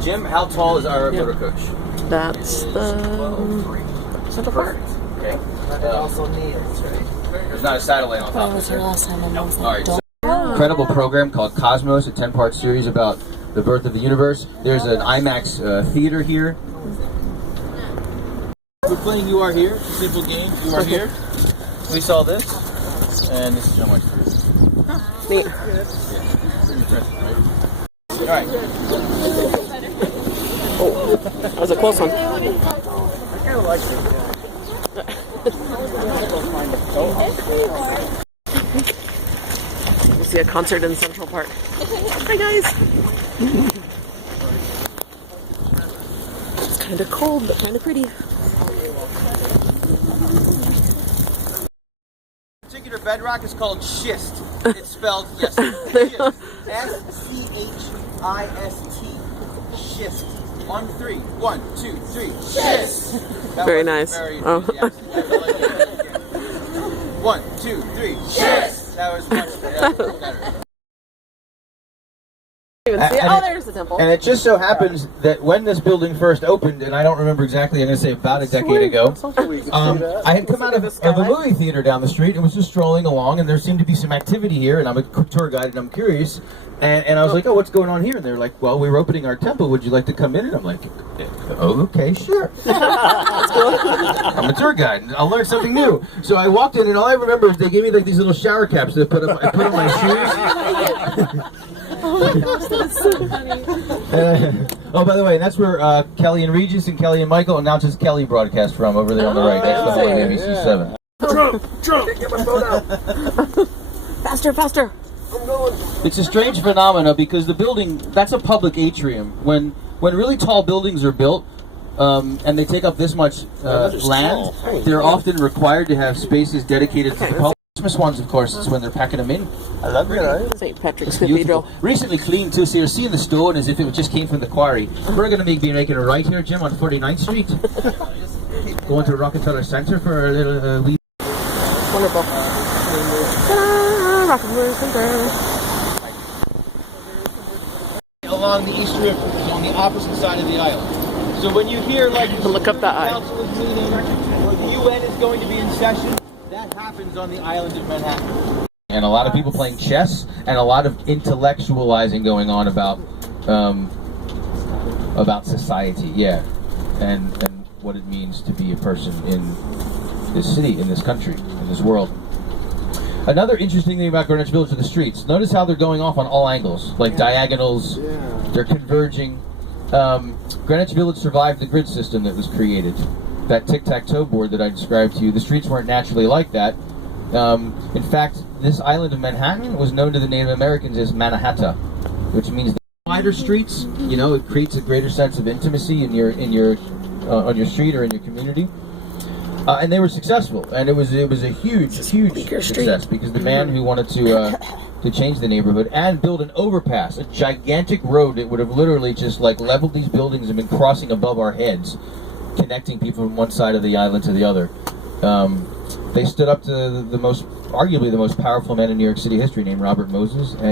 Jim, how tall is our motor coach? That's the Central Park. Okay. Also kneels, right? There's not a satellite on top of was it. here last time. All right. So, incredible program called Cosmos, a 10-part series about the birth of the universe. There's an IMAX theater here. We're playing You Are Here, simple game. You Are Here. We saw this, and this is how much for this. Neat. All right. Oh, that was a close one. I kind of like We'll see a concert in Central Park. Hi guys. It's kind of cold, but kind of pretty. Particular bedrock is called schist. It's spelled schist. S-C-H-I-S-T. Schist. On three. 1, 2, 3. Schist. Very nice. Oh. 1, 2, 3. Schist. That was much better. Even see it. Oh, there's the temple. And it just so happens that when this building first opened, and I don't remember exactly, I'm going to say about a decade ago, I had come out of a movie theater down the street and was just strolling along, and there seemed to be some activity here, and I'm a tour guide and I'm curious, and I was like, oh, what's going on here? And they're like, well, we're opening our temple, would you like to come in? And I'm like, oh, okay, sure. I'm a tour guide, and I'll learn something new. So I walked in, and all I remember is they gave me like these little shower caps that I put on my shoes. Oh my gosh, that's so funny. Oh, by the way, that's where Kelly and Regis and Kelly and Michael announces Kelly broadcast from over there on the right. That's the one on ABC 7. Trump! Get my phone out. Faster, faster. I'm going. It's a strange phenomena because the building, that's a public atrium. When really tall buildings are built, and they take up this much land, they're often required to have spaces dedicated to the public. Christmas ones, of course, is when they're packing them in. I love it, right? St. Patrick's Beautiful. Cathedral. Recently cleaned too, so you're seeing the stone as if it just came from the quarry. We're going to be making a right here, Jim, on 49th Street. Going to Rockefeller Center for a little wee. Wonderful. Ta-da! Rockefeller Center. Along the East River, so on the opposite side of the island. So when you hear like Look up that eye. council is meeting or the UN is going to be in session, that happens on the island of Manhattan. And a lot of people playing chess, and a lot of intellectualizing going on about society, yeah, and what it means to be a person in this city, in this country, in this world. Another interesting thing about Greenwich Village are the streets. Notice how they're going off on all angles, like diagonals. They're converging. Greenwich Village survived the grid system that was created. That tic-tac-toe board that I described to you, the streets weren't naturally like that. In fact, this island of Manhattan was known to the Native Americans as Mannahatta, which means the wider streets. You know, it creates a greater sense of intimacy in your on your street or in your community. And they were successful, and it was a huge success because the man who wanted to change the neighborhood and build an overpass, a gigantic road that would have literally just like leveled these buildings and been crossing above our heads, connecting people from one side of the island to the other. They stood up to arguably the most powerful man in New York City history, named Robert Moses. And